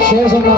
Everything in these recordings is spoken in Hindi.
शेर सुना।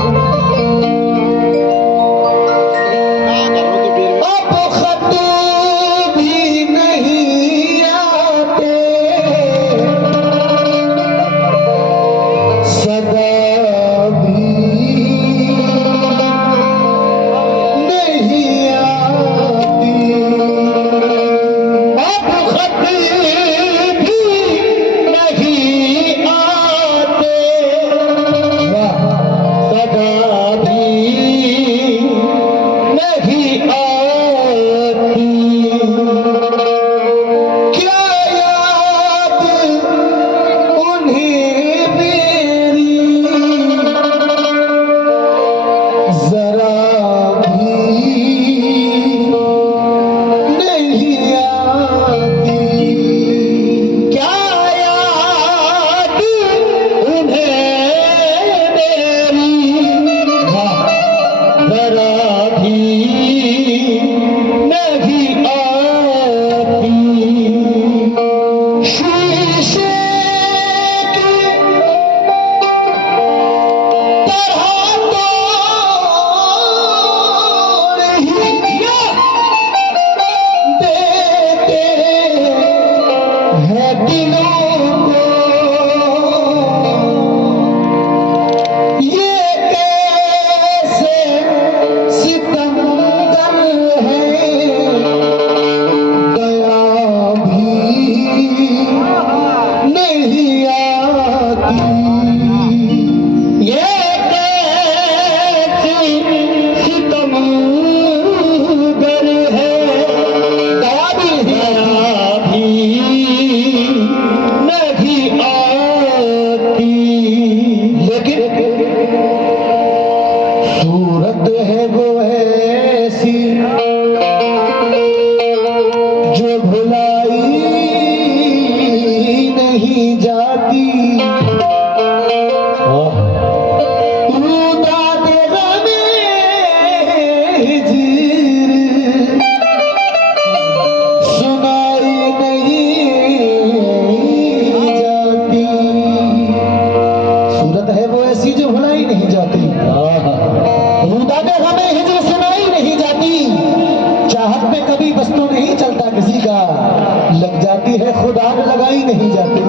लग जाती है खुदा ने लगाई नहीं जाती।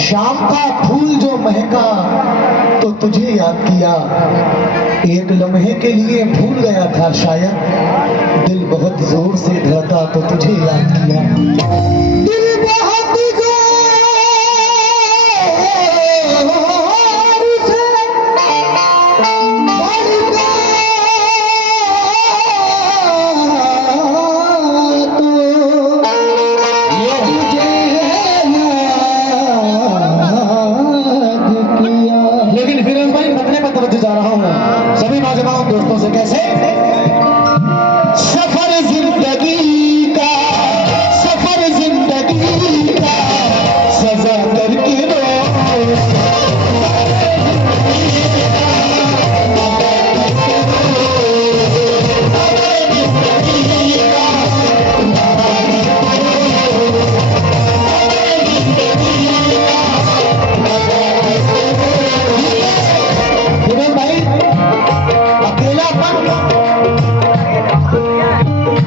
शाम का फूल जो महका तो तुझे याद किया, एक लम्हे के लिए भूल गया था शायद, दिल बहुत जोर से धड़का तो तुझे याद किया। दिल बहुत जोर दोस्तों से कैसे सफर जिंदगी का सजा करके दो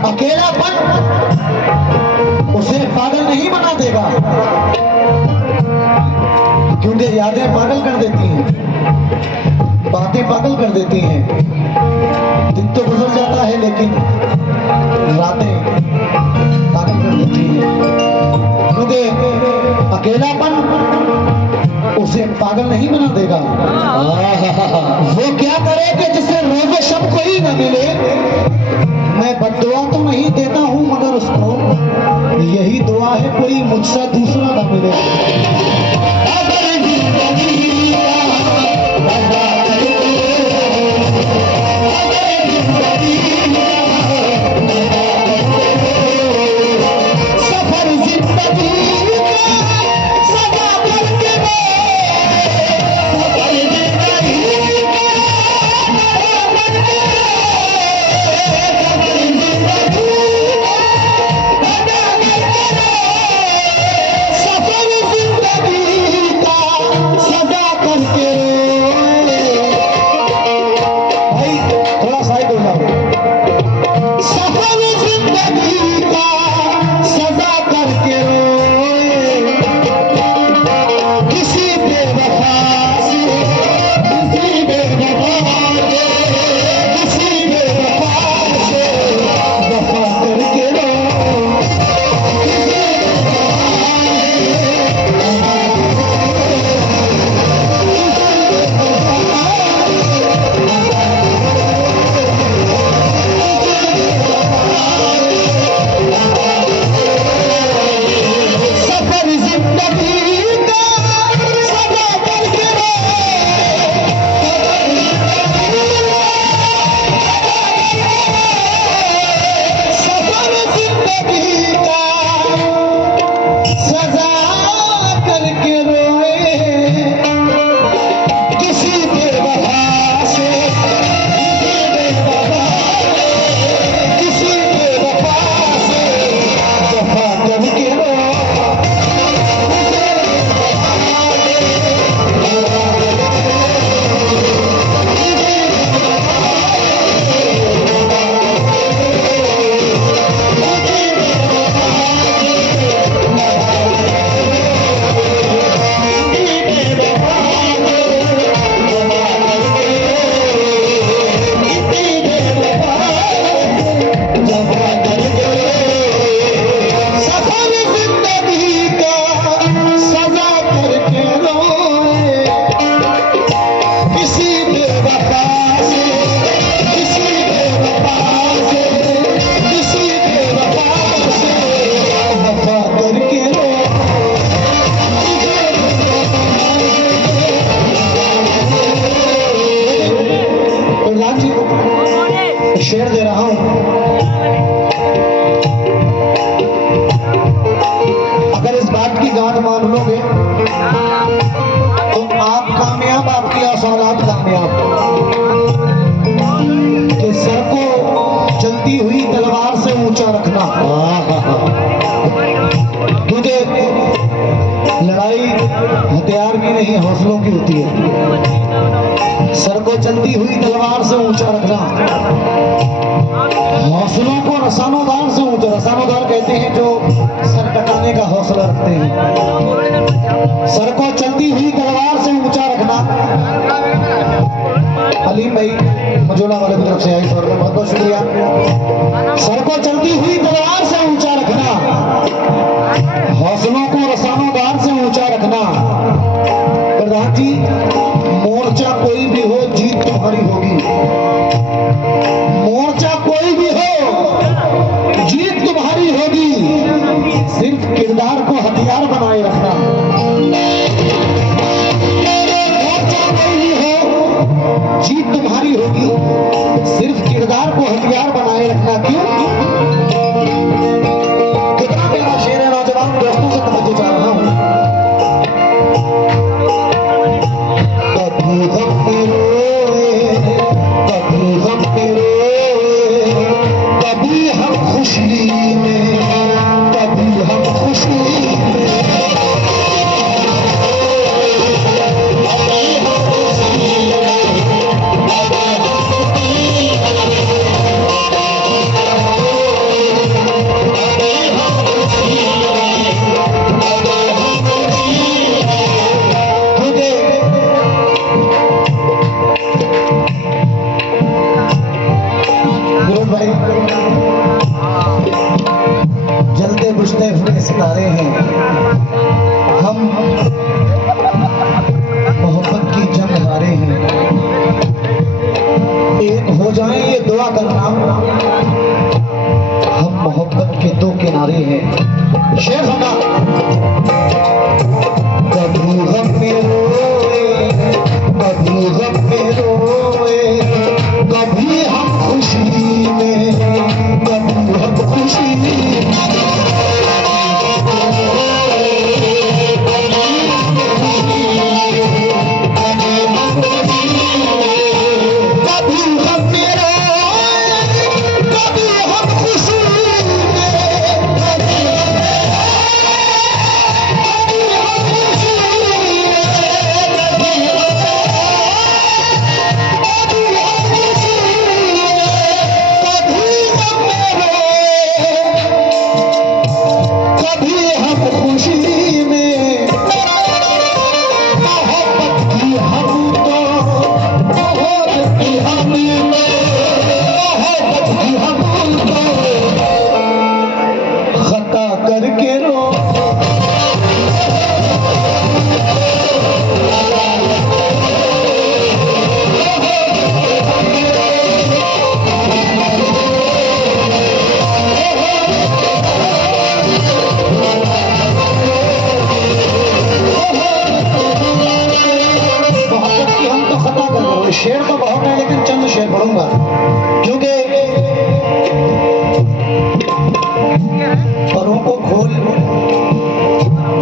अकेलापन उसे पागल नहीं बना देगा, क्योंकि यादें पागल कर देती हैं, बातें पागल कर देती हैं। दिन तो गुजर जाता है लेकिन रातें पागल कर देती हैं, क्योंकि अकेलापन उसे पागल नहीं बना देगा। वो क्या करे कि जिसे रोज़ शब कोई न मिले। मैं बद्दुआ तो नहीं देता हूं मगर उसको यही दुआ है कोई मुझसे दूसरा न मिले। शेर दे रहा हूं, अगर इस बात की गांठ मान लोगे तो आप कामयाब, आपकी औलाद कामयाब। कि सर को चलती हुई तलवार से ऊंचा रखना, क्योंकि लड़ाई हथियार की नहीं हौसलों की होती है। सर को चलती हुई तलवार से ऊंचा रखना, हौसलों को रसानोदार से ऊंचा। रसानोदार कहते हैं जो सर टकाने का हौसला रखते हैं। सर को चलती हुई तलवार से ऊंचा रखना। अलीम भाई मजोला वाले की तरफ से आई फॉर बहुत बहुत शुक्रिया। सर को चलती हुई तलवार से ऊंचा रखना, हौसलों को रसानोदार से ऊंचा रखना। पर जी, मोर्चा कोई भी हो, जीत तुम्हारी होगी। मोर्चा कोई भी हो, जीत तुम्हारी होगी। सिर्फ किरदार को हथियार बनाए रखना। मोर्चा कोई भी हो, जीत तुम्हारी होगी। सिर्फ किरदार को हथियार बनाए रखना। क्यों? कितना प्यारा शेर है। नौजवान दोस्तों से तवज्जो चाह रहा हूं। कभी गम में रोए, कभी गम में रोए, कभी हम खुशी में, कभी हम खुशी में, जलते बुझते हुए सितारे हैं हम, मोहब्बत की जंग हारे हैं। एक हो जाए ये दुआ करना, हम मोहब्बत के दो किनारे हैं। शेर सुना। कभी गम में रोए, कभी गम में रोए, कभी हम खुशी में, कभी हम खुशी में, शेर तो बहुत है लेकिन चंद शेर पढ़ूंगा क्योंकि परों को खोल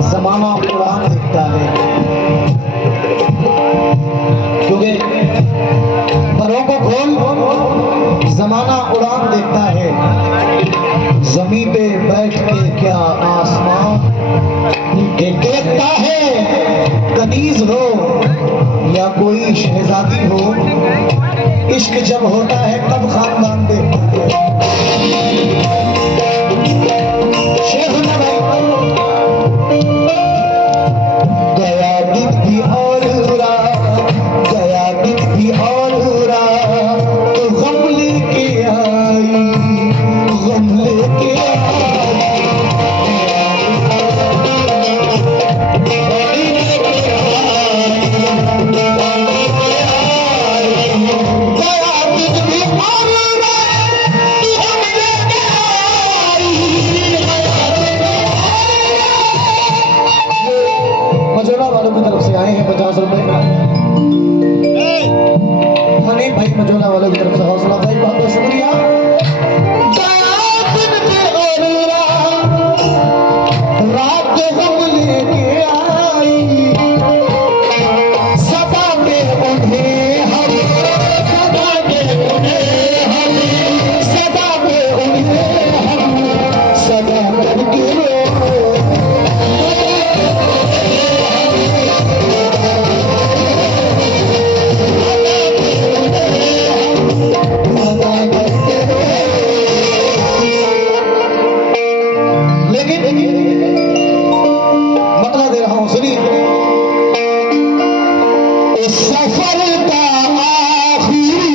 जमाना उड़ान दिखता है, क्योंकि परों को खोल जमाना उड़ान देखता है। जमी पे बैठ के क्या आसमान देखता है। कनीज हो या कोई शहजादी हो, इश्क जब होता है तब खानदान देखता है। शेख ना भाई, गया दिन भी और उड़ा, गया दिन भी और उड़ा, तो गम लेके आई, गम लेके आई। मजोला वालों की तरफ से आए हैं 50 रुपए। हनी भाई मजोला वालों की तरफ से हौसला भाई बहुत बहुत शुक्रिया। रात हम लेके आई, सदा में उन्हें हम, सदा में उन्हें हम, सदा में उन्हें हम, सदा करके मतलब दे रहा हूं, सुनिए। इस सफर का आखिरी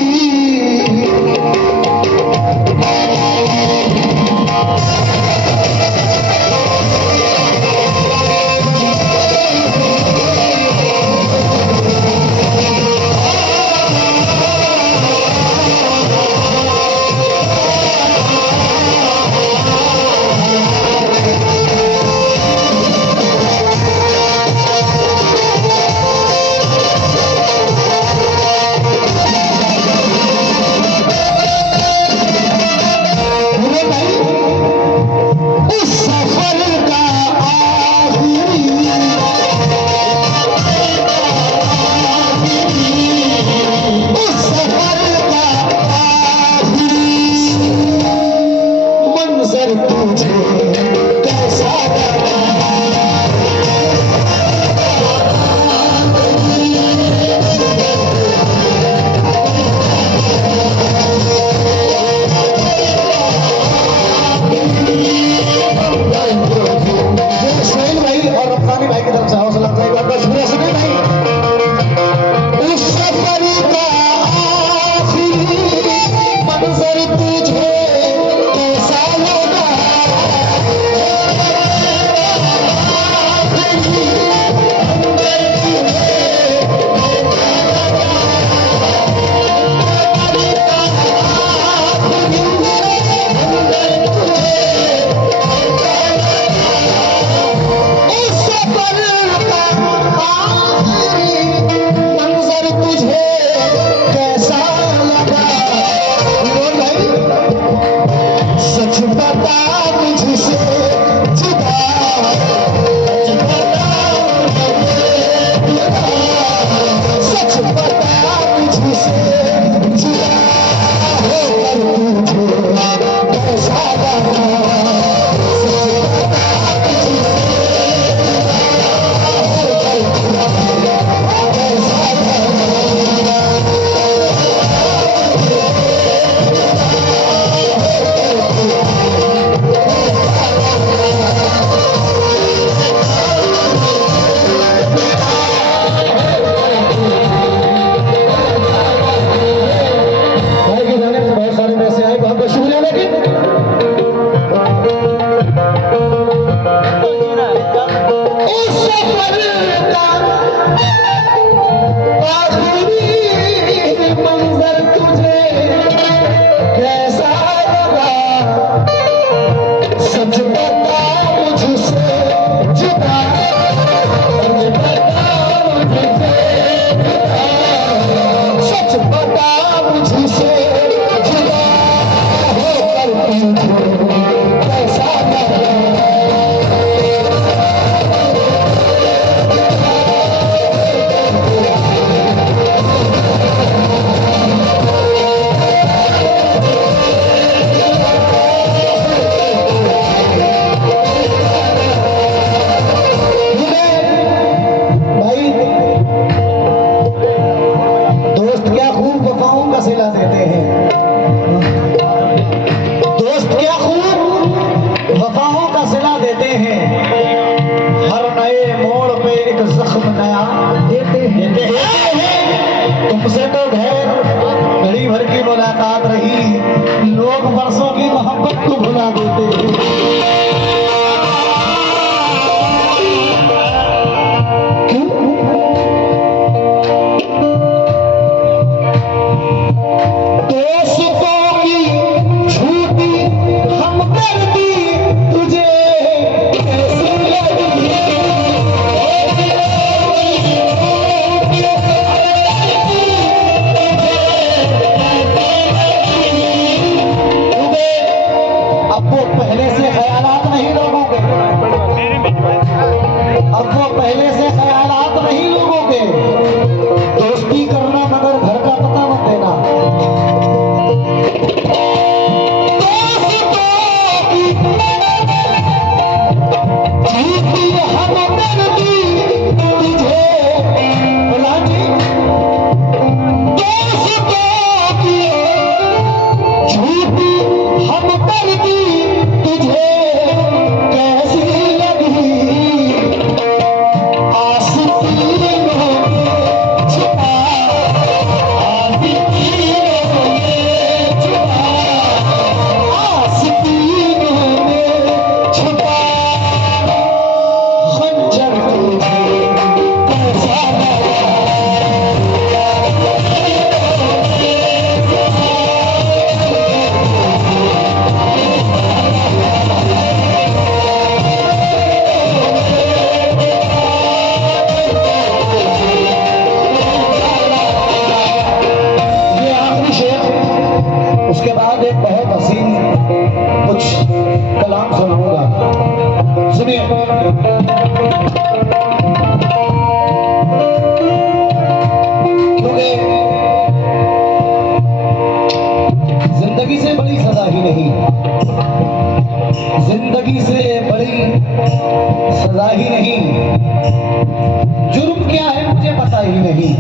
ही नहीं,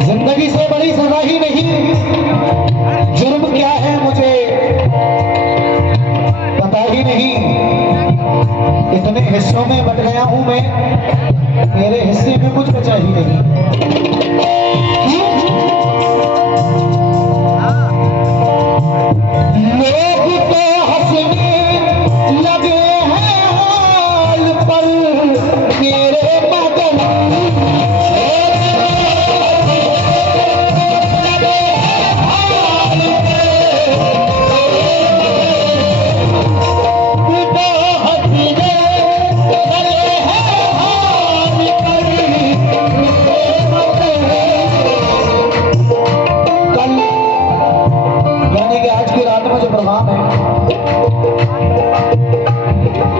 जिंदगी से बड़ी सजा ही नहीं। जुर्म क्या है मुझे पता ही नहीं, इतने हिस्सों में बट गया हूं मैं, मेरे हिस्से में कुछ बचा ही नहीं। लोग तो हंसने लगे हैं हाल पर मेरे बदन,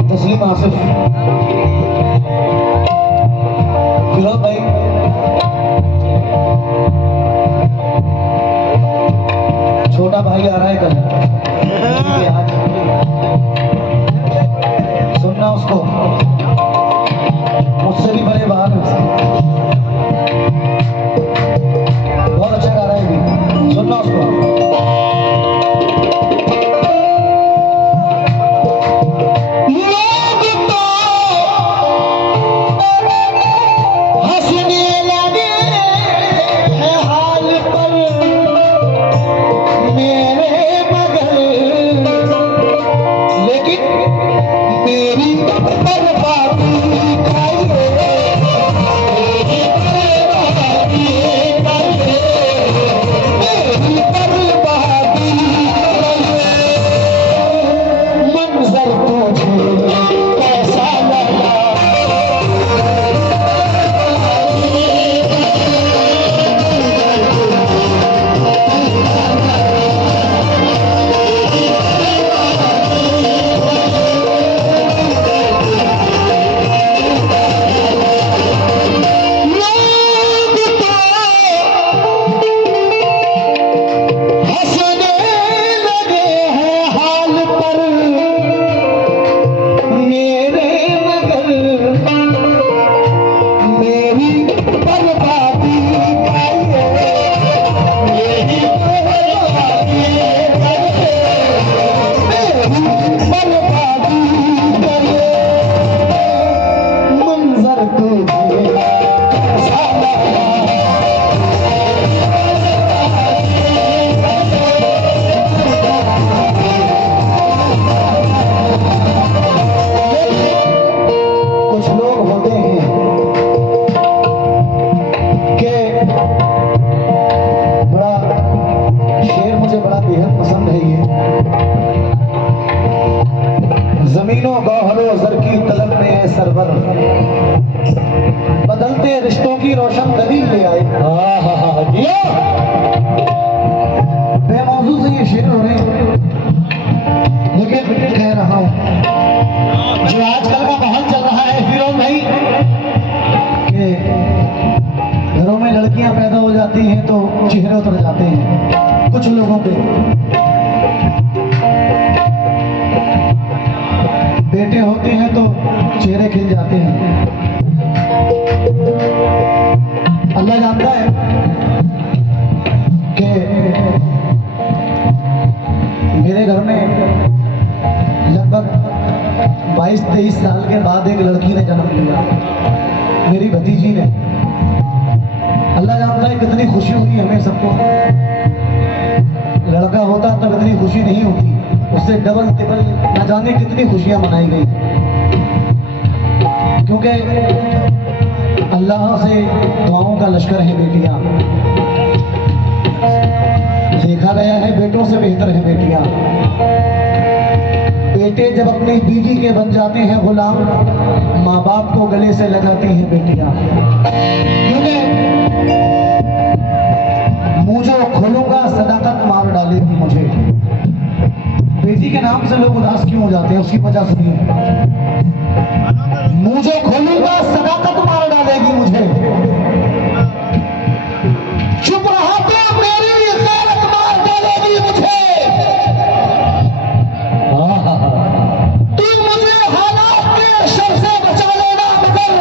तस्लीम आसिफ, फिरोज भाई, छोटा भाई आ रहा है कल, आज सुनना उसको, मुझसे भी बड़े बाहर बहुत अच्छा गा रहा है भी, सुनना उसको। जमीनों गौहरों जर की तलब में है सरवर, बदलते रिश्तों की रोशन दलील ले आए। बेमौजू से ये शेर हो रहे हैं, लेकिन कह रहा हूं जो आजकल का माहौल चल रहा है फिरोज भाई, कि घरों में लड़कियां पैदा हो जाती हैं तो चेहरे उतर जाते हैं कुछ लोगों पे, बेटे होते हैं तो चेहरे खिल जाते हैं। अल्लाह जानता है कि मेरे घर में लगभग 22-23 साल के बाद एक लड़की ने जन्म लिया, मेरी भतीजी ने। अल्लाह जानता है कितनी खुशी हुई हमें सबको। लड़का होता तो इतनी खुशी नहीं होती, उससे डबल ट्रिपल न जाने कितनी खुशियां मनाई गई, क्योंकि अल्लाह से दुआओं का लश्कर है बेटियां। देखा गया है बेटों से बेहतर है बेटियां। बेटे जब अपनी बीवी के बन जाते हैं गुलाम, माँ बाप को गले से लगाती हैं बेटियां। क्योंकि मुँह जो खोलूंगा सदाकत मार डालेगी मुझे। बेटी के नाम से लोग उदास क्यों हो जाते हैं, उसकी वजह सुनिए। मुँह जो खोलूंगा सदाकत मार डालेगी मुझे। चुप रहा तो मेरी भी गैरत मार डालेगी मुझे। तू मुझे हालात के शर से बचा लेना, मगर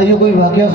सुनाइए कोई वाकया।